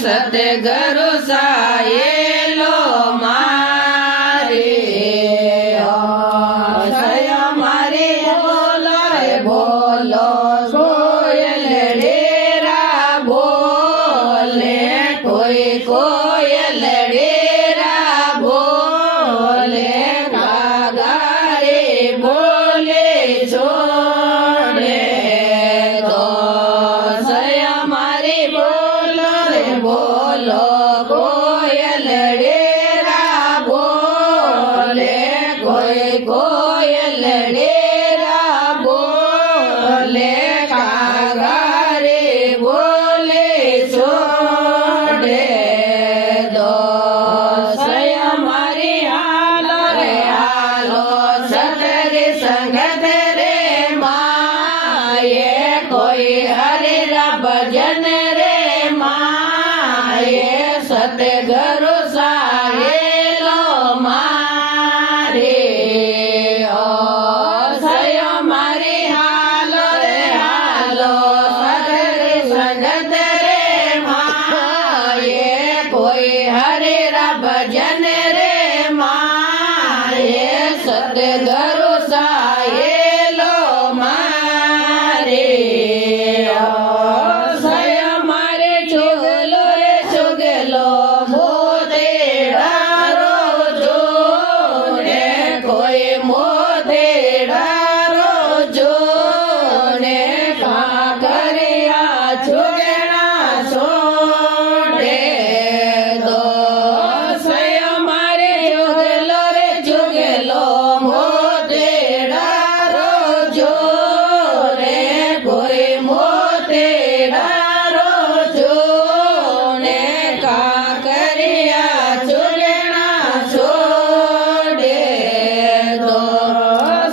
સતગુરુ સાયેલો મારે સય મારે બોલો રે બોલો કોયલ ડેરા બોલે કોઈ કોયલ ડેરા બોલે કાગારે બોલે છોડે તો સય મારી બોલો રે બોલો કોયલ ડેરા બોલે કોઈ કોયલ ડેરા બોલે કાગારે બોલે છોડે દો સય મારી હાલો રે હાલો સતરે સંગત રે માએ કોઈ હરિરા ભજન રે માએ સતગુરુ સાયેલો મારે સય મારી હાલો રે હાલો સતરે સંગત રે માએ કોઈ હરિરા ભજન રે માએ સતગુરુ સાયેલો મારે સય મારે ચુગલો રે ચુગલો મોતેડારો જોને કોઈ મોતેડારો જોને કાકરિયા ચુગણા છોડે દો સય મારે ચુગલો રે ચુગલો મોતેડારો જોને કોઈ મોતેડારો જોને કાકરિયા ચુગણા છોડે દો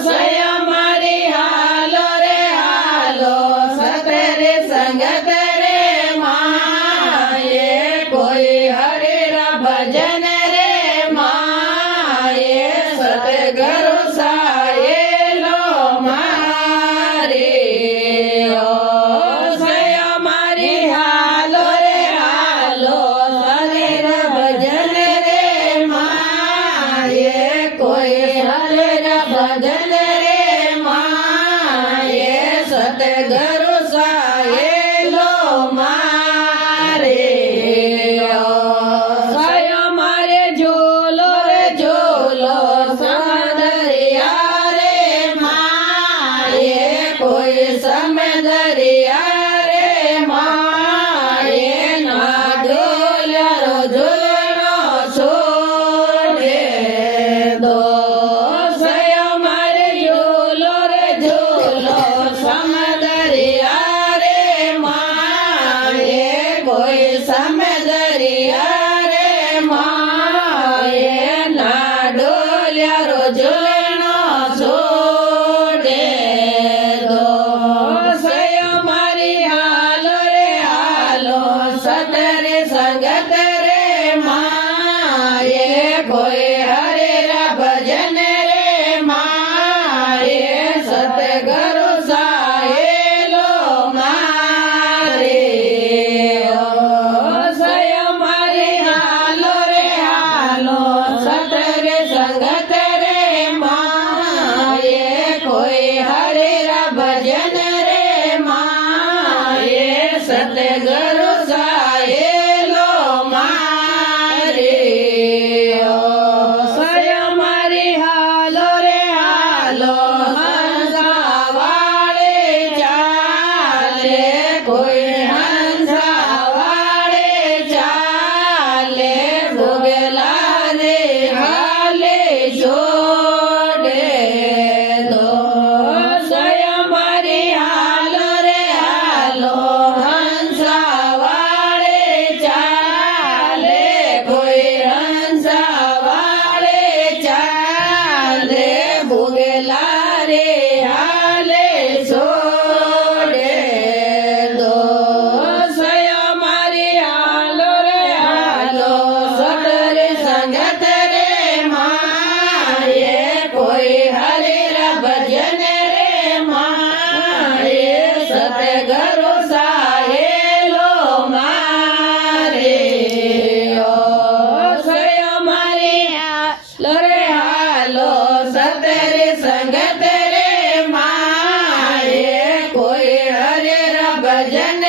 સય મારી હાલો રે હાલો સતરે સંગત રે માએ કોઈ હરિરા ભજન રે માએ સતગુરુ સાયેલો મારે સય મારી હાલો રે હાલો હરિર ભજન રે માએ કોઈ હરિર ભજન રે માએ સતગુરુ સાયેલો મારે સય મારે જોલો રે જોલો સમદરિયા રે માએ કોઈ સમદરિયા રે માએ ના ડોલ્યારો ઝૂલનો છોડે દો સય મારે ઝૂલો રે ઝૂલો સમદરિયા રે માએ કોઈ સમદરિયા રે માએ ના ડોલ્યારો ઝૂલનો છોડે દો સય મારી હાલો રે હાલો સતરે સંગત રે માએ કોઈ હરિરા ભજન રે માએ સતગુરુ સાયેલો મારે સય મારી હાલો રે હાલો સતરે સંગત રે માએ કોઈ હરિરા ભજન રે માએ સતગુરુ સાયેલો મારે સય મારી હાલો રે હાલો હંસા વાળે ચાલે કોઈ હંસા વાળે ચાલે ભોગલા રે હાલે છોડે દો સય મારી હાલો રે હાલો હંસા વાળે ચાલે કોઈ હંસા વાળે ચાલે ભોગલા રે હાલે છોડે દો સય મારી હાલો રે હાલો સતરે સંગત રે માએ કોઈ હરિરા ભજન રે માએ સતગુરુ સાયેલો મારે ભજન